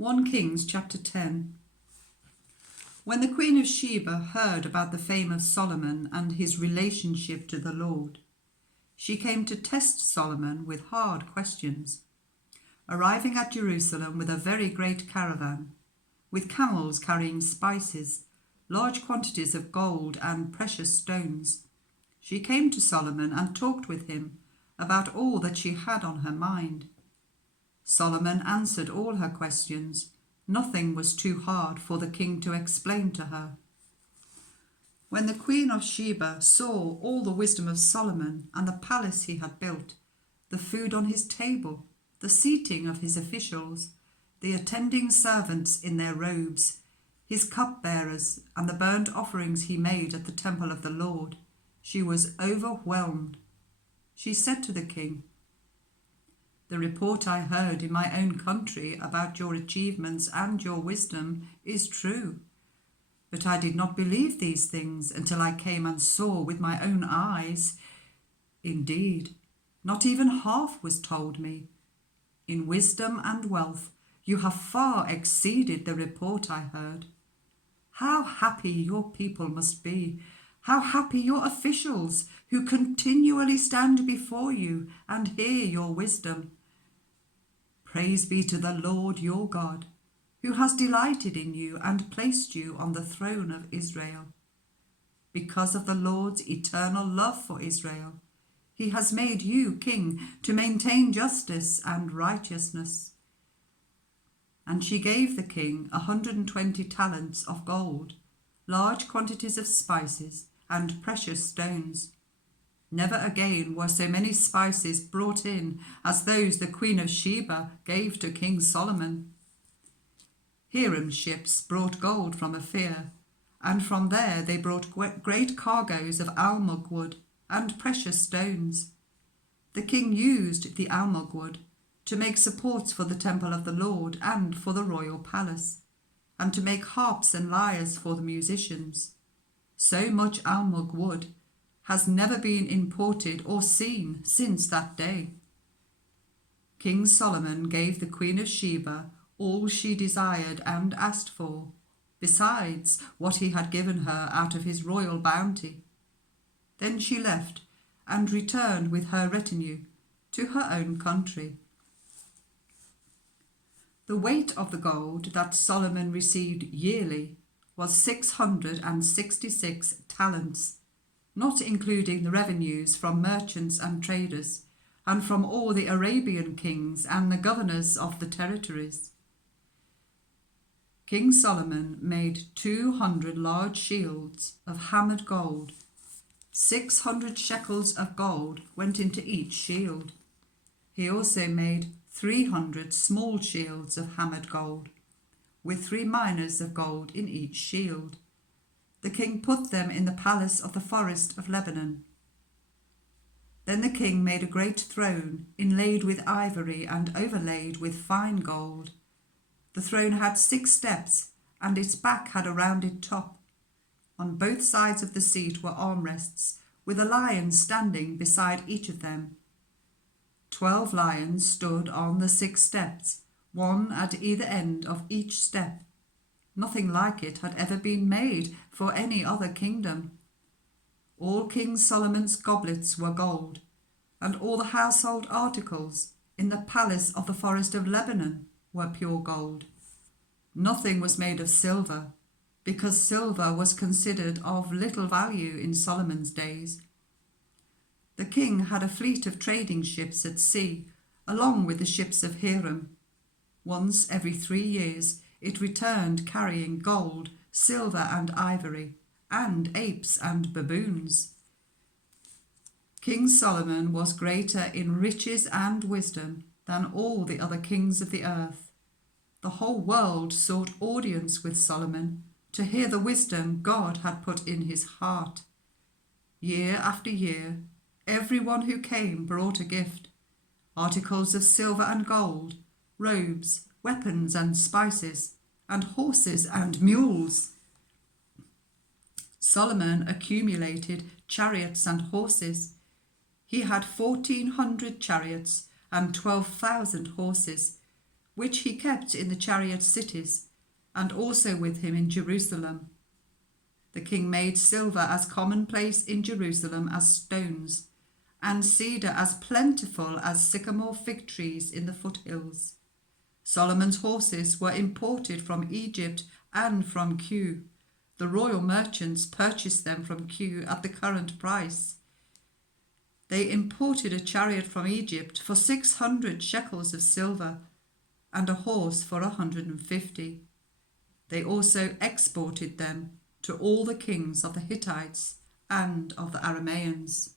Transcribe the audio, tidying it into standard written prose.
1 Kings chapter 10. When the Queen of Sheba heard about the fame of Solomon and his relationship to the Lord, she came to test Solomon with hard questions, arriving at Jerusalem with a very great caravan, with camels carrying spices, large quantities of gold and precious stones. She came to Solomon and talked with him about all that she had on her mind. Solomon answered all her questions. Nothing was too hard for the king to explain to her. When the Queen of Sheba saw all the wisdom of Solomon and the palace he had built, the food on his table, the seating of his officials, the attending servants in their robes, his cupbearers, and the burnt offerings he made at the temple of the Lord, she was overwhelmed. She said to the king, "The report I heard in my own country about your achievements and your wisdom is true. But I did not believe these things until I came and saw with my own eyes. Indeed, not even half was told me. In wisdom and wealth, you have far exceeded the report I heard. How happy your people must be! How happy your officials who continually stand before you and hear your wisdom. Praise be to the Lord your God, who has delighted in you and placed you on the throne of Israel. Because of the Lord's eternal love for Israel, he has made you king to maintain justice and righteousness." And she gave the king 120 talents of gold, large quantities of spices, and precious stones. Never again were so many spices brought in as those the Queen of Sheba gave to King Solomon. Hiram's ships brought gold from Ophir, and from there they brought great cargoes of almug wood and precious stones. The king used the almug wood to make supports for the temple of the Lord and for the royal palace, and to make harps and lyres for the musicians. So much almug wood has never been imported or seen since that day. King Solomon gave the Queen of Sheba all she desired and asked for, besides what he had given her out of his royal bounty. Then she left and returned with her retinue to her own country. The weight of the gold that Solomon received yearly was 666 talents, not including the revenues from merchants and traders, and from all the Arabian kings and the governors of the territories. King Solomon made 200 large shields of hammered gold. 600 shekels of gold went into each shield. He also made 300 small shields of hammered gold, with 3 minas of gold in each shield. The king put them in the palace of the forest of Lebanon. Then the king made a great throne, inlaid with ivory and overlaid with fine gold. The throne had 6 steps, and its back had a rounded top. On both sides of the seat were armrests, with a lion standing beside each of them. 12 lions stood on the 6 steps, one at either end of each step. Nothing like it had ever been made for any other kingdom. All King Solomon's goblets were gold, and all the household articles in the palace of the forest of Lebanon were pure gold. Nothing was made of silver, because silver was considered of little value in Solomon's days. The king had a fleet of trading ships at sea, along with the ships of Hiram. Once every 3 years, it returned carrying gold, silver and ivory, and apes and baboons. King Solomon was greater in riches and wisdom than all the other kings of the earth. The whole world sought audience with Solomon to hear the wisdom God had put in his heart. Year after year, everyone who came brought a gift, articles of silver and gold, robes, weapons and spices, and horses and mules. Solomon accumulated chariots and horses. He had 1,400 chariots and 12,000 horses, which he kept in the chariot cities, and also with him in Jerusalem. The king made silver as commonplace in Jerusalem as stones, and cedar as plentiful as sycamore fig trees in the foothills. Solomon's horses were imported from Egypt and from Kue. The royal merchants purchased them from Kue at the current price. They imported a chariot from Egypt for 600 shekels of silver, and a horse for 150. They also exported them to all the kings of the Hittites and of the Arameans.